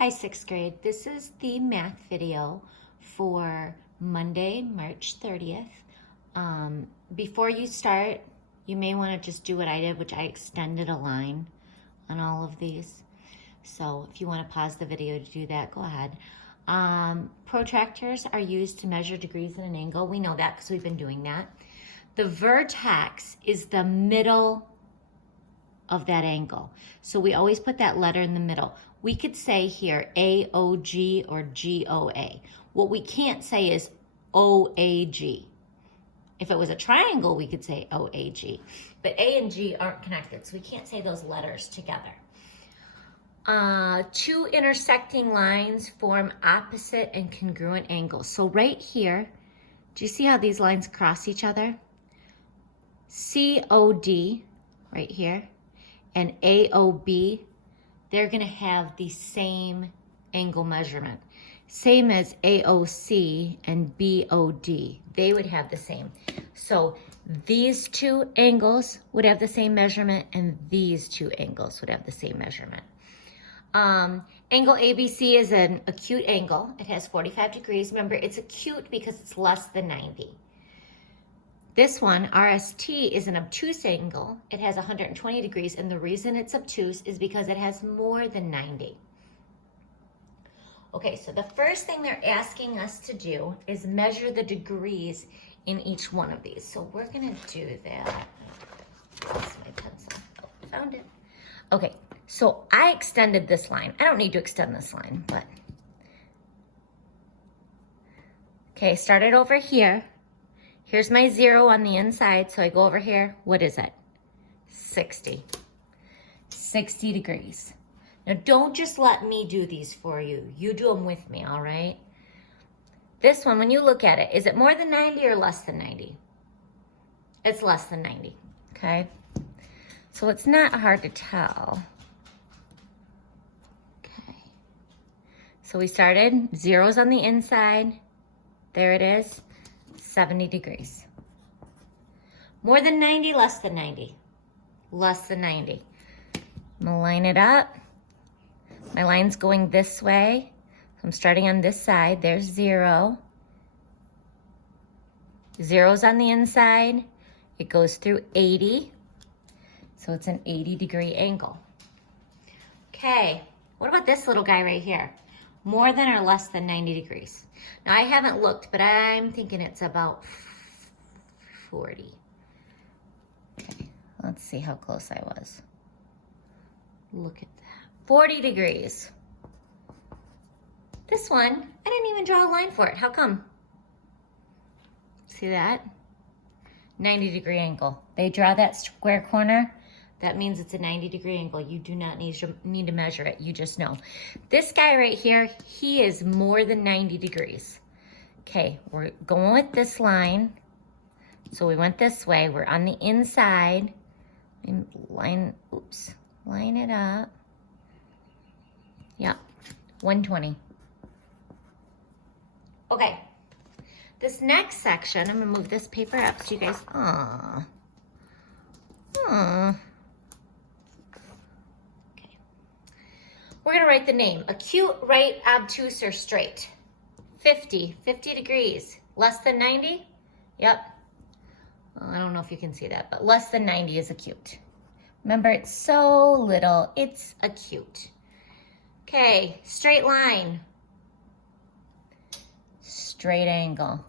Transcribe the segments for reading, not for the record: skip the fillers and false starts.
Hi, sixth grade. This is the math video for Monday, March 30th. Before you start, you may want to just do what I did, which I extended a line on all of these. So if you want to pause the video to do that, go ahead. Protractors are used to measure degrees in an angle. We know that because we've been doing that. The vertex is the middle of that angle. So we always put that letter in the middle. We could say here AOG or GOA. What we can't say is OAG. If it was a triangle, we could say OAG. But A and G aren't connected, so we can't say those letters together. Two intersecting lines form opposite and congruent angles. So right here, do you see how these lines cross each other? COD, right here, and AOB, they're going to have the same angle measurement. Same as AOC and BOD. They would have the same. So these two angles would have the same measurement, and these two angles would have the same measurement. Angle ABC is an acute angle. It has 45 degrees. Remember, it's acute because it's less than 90. This one, RST, is an obtuse angle. It has 120 degrees, and the reason it's obtuse is because it has more than 90. Okay, so the first thing they're asking us to do is measure the degrees in each one of these. So we're gonna do that. That's my pencil. Oh, found it. Okay, so I extended this line. I don't need to extend this line, but. Okay, started over here. Here's my 0 on the inside, so I go over here. What is it? 60. 60 degrees. Now, don't just let me do these for you. You do them with me, all right? This one, when you look at it, is it more than 90 or less than 90? It's less than 90, okay? So it's not hard to tell. Okay. So we started, 0's on the inside. There it is. 70 degrees. More than 90, less than 90. Less than 90. I'm gonna line it up. My line's going this way. I'm starting on this side. There's 0. 0's on the inside. It goes through 80. So it's an 80-degree angle. Okay, what about this little guy right here? More than or less than 90 degrees. Now, I haven't looked, but I'm thinking it's about 40. Okay, let's see how close I was. Look at that. 40 degrees. This one, I didn't even draw a line for it. How come? See that? 90-degree angle. They draw that square corner. That means it's a 90-degree angle. You do not need to measure it. You just know. This guy right here, he is more than 90 degrees. Okay, we're going with this line. So we went this way. We're on the inside. Line it up. Yeah, 120. Okay, this next section, I'm gonna move this paper up so you guys, We're gonna write the name. Acute, right, obtuse, or straight. 50 degrees. Less than 90? Yep. Well, I don't know if you can see that, but less than 90 is acute. Remember, it's so little, it's acute. Okay, straight line. Straight angle.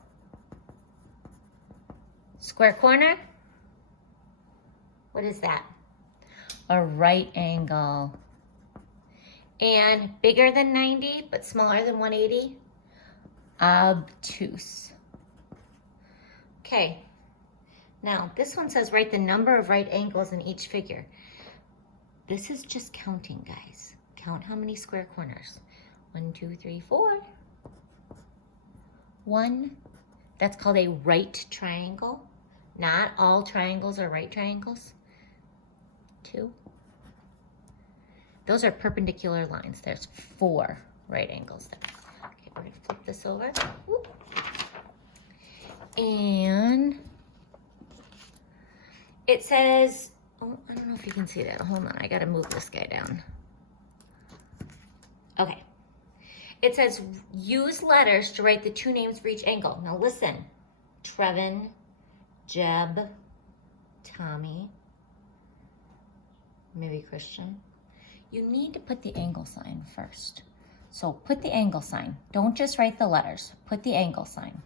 Square corner? What is that? A right angle. And bigger than 90, but smaller than 180, obtuse. Okay, now this one says write the number of right angles in each figure. This is just counting, guys. Count how many square corners. 1, 2, 3, 4. 1, that's called a right triangle. Not all triangles are right triangles. 2. Those are perpendicular lines. There's 4 right angles there. Okay, we're gonna flip this over. Whoop. And it says, oh, I don't know if you can see that. Hold on, I gotta move this guy down. Okay, It says use letters to write the two names for each angle. Now listen, Trevin, Jeb, Tommy, maybe Christian. You need to put the angle sign first. So put the angle sign. Don't just write the letters. Put the angle sign.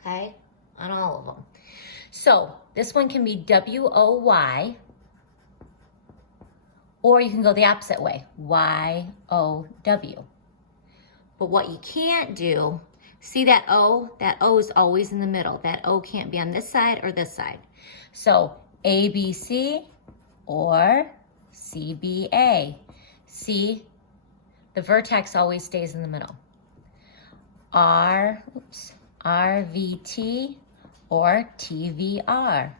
Okay? On all of them. So this one can be W-O-Y, or you can go the opposite way, Y-O-W. But what you can't do, see that O? That O is always in the middle. That O can't be on this side or this side. So A-B-C or C-B-A. See, the vertex always stays in the middle. R-V-T or T-V-R.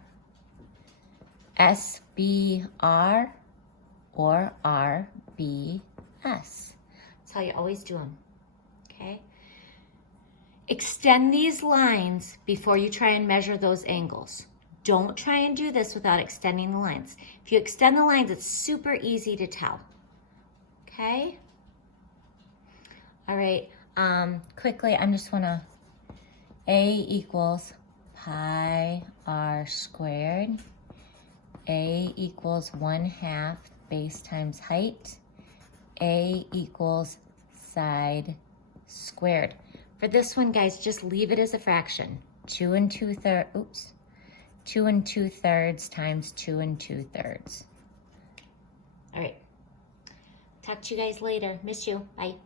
S-B-R or R-B-S. That's how you always do them, okay? Extend these lines before you try and measure those angles. Don't try and do this without extending the lines. If you extend the lines, it's super easy to tell, okay? All right, quickly, I just wanna, A equals pi r squared. A equals 1/2 base times height. A equals side squared. For this one, guys, just leave it as a fraction. 2 2/3 times 2 2/3. All right. Talk to you guys later. Miss you. Bye.